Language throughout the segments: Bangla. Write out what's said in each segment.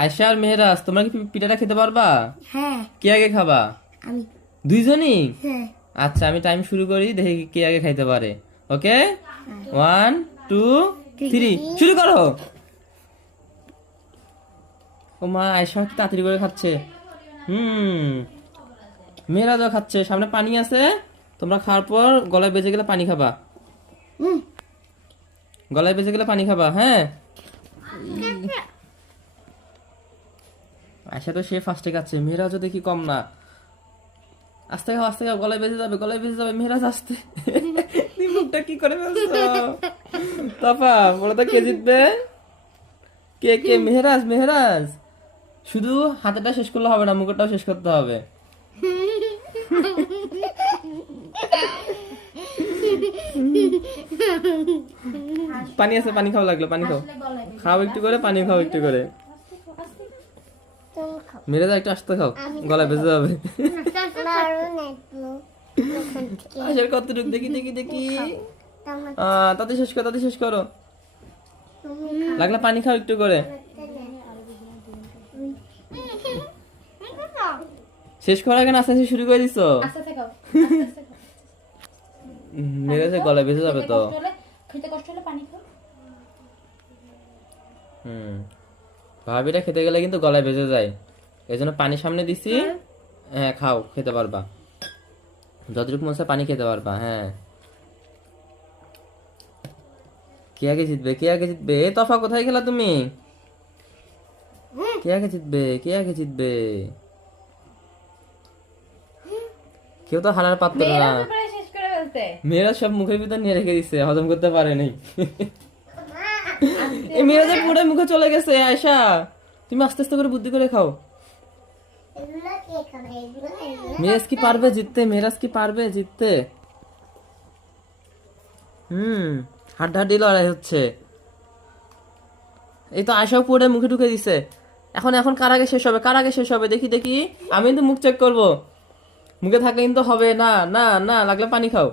আয়শা আর মেহরাজ, তোমরা কি পিঠাটা খেতে পারবা? হ্যাঁ কে আগে খাবা? আমি। দুইজনই? হ্যাঁ আচ্ছা, আমি টাইম শুরু করি, দেখি কে আগে খাইতে পারে। ওকে, 1 2 3 শুরু করো। ও মা, আয়শা কি তাড়াতাড়ি করে খাচ্ছে। মেয়েরাজও খাচ্ছে, সামনে পানি আছে। তোমরা খাওয়ার পর গলায় বেজে গেলে পানি খাবা। হুম। গলায় বেজে গেলে পানি খাবা, হ্যাঁ। আয়শা তো সে ফার্স্টে খাচ্ছে, মেয়েরাজও দেখি কম না। আস্তে খাও, আস্তে খাও, গলায় বেজে যাবে, গলায় বেজে যাবে। মেয়েরাজ আসতে তুমি মুখটা কি করে ফেলছো? তাপা বলো তো কে জিতবে? কে কে? মেহরাজ, মেহরাজ। শুধু হাতেটা শেষ করলে হবে না, মুখটাও শেষ করতে হবে। পানি আছে, পানি খাওয়া লাগলো, পানি খাও। খাও একটু করে, পানি খাও একটু করে। তুমি খাও। মেরে দাও, একটু আস্তে খাও, গলায় বেজে যাবে। দারুণ একটু ওখান থেকে। আচ্ছা, কতটুকু দেখি দেখি দেখি। তোমার তাতে শেষ করো, তাতে শেষ করো। তুমি লাগলে পানি খাও একটু করে। শেষ করার আগে আস্তে আস্তে শুরু করে দিছো। মেরেছে, গলায় বেজে যাবে তো। খেতে কষ্ট হলে পানি খাও। ভাবিটা খেতে গেলে কিন্তু গলায় বেজে যায়, এই জন্য পানি সামনে দিছি। হ্যাঁ, খাও, খেতে পারবা, যতটুকু মনে হয় পানি খেতে পারবা। হ্যাঁ, কে আগে জিতবে, কে আগে জিতবে? এ তফা, কোথায় গেলা তুমি? কে আগে জিতবে, কে আগে জিতবে? কেউ তো হারার পাত্র না। মেয়েরা প্রায় শেষ করে ফেলতে। মেয়েরা সব মুখের ভিতর নিয়ে রেখে দিচ্ছে, হজম করতে পারে নাই। এই মেয়েরা যে পুরো মুখে চলে গেছে। আয়শা, তুমি আস্তে আস্তে করে বুদ্ধি করে খাও। এগুলো কে খাবে? এগুলো মেরাজ কি পারবে জিততে? মেরাজ কি পারবে জিততে? হাড্ডাহাড্ডি লড়াই হচ্ছে। এই তো আয়শাও পুরো মুখে ঢুকে দিছে। এখন এখন কার আগে শেষ হবে, কার আগে শেষ হবে? দেখি দেখি, আমি কিন্তু মুখ চেক করব। মুখে থাকলে কিন্তু হবে না। না না, লাগলে পানি খাও।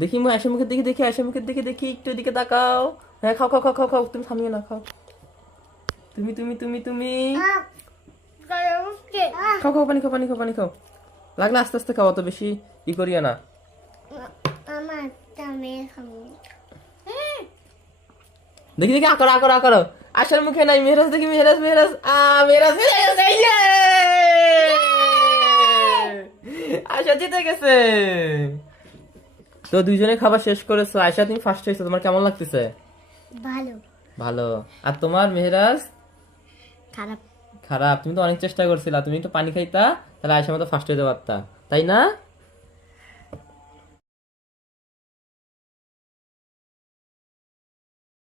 দেখি আয়শা মুখের দিকে দেখি, আয়শা মুখের দিকে দেখি, একটু এদিকে তাকাও। হ্যাঁ, খাও খাও খাও খাও খাও, তুমি থামিয়ে না, খাও। তুমি তুমি তুমি তুমি খাও খাও, পানি খাও, পানি খাও, পানি খাও। লাগলে আস্তে আস্তে খাও, অত বেশি ই করিয়া না। আমার টামে খাবো। দেখি দেখি, আকড়ো আকড়ো আকড়ো। আশার মুখে নাই। মেহরাজ দেখি, মেহরাজ মেহরাজ মেহরাজ, মেহরাজ, এই যে! আশা জিতে গেছে। তো দুইজনে খাবার শেষ করেছো। আয়শা, তুমি ফার্স্ট হয়েছো, তোমার কেমন লাগতেছে? ভালো। ভালো। আর তোমার মেহরাজ? খারাপ। খারাপ। তুমি তো অনেক চেষ্টা করছিলা, তুমি একটু পানি খাইতা, তাহলে আয়শার মতো ফার্স্ট হইতে পারতা, তাই না?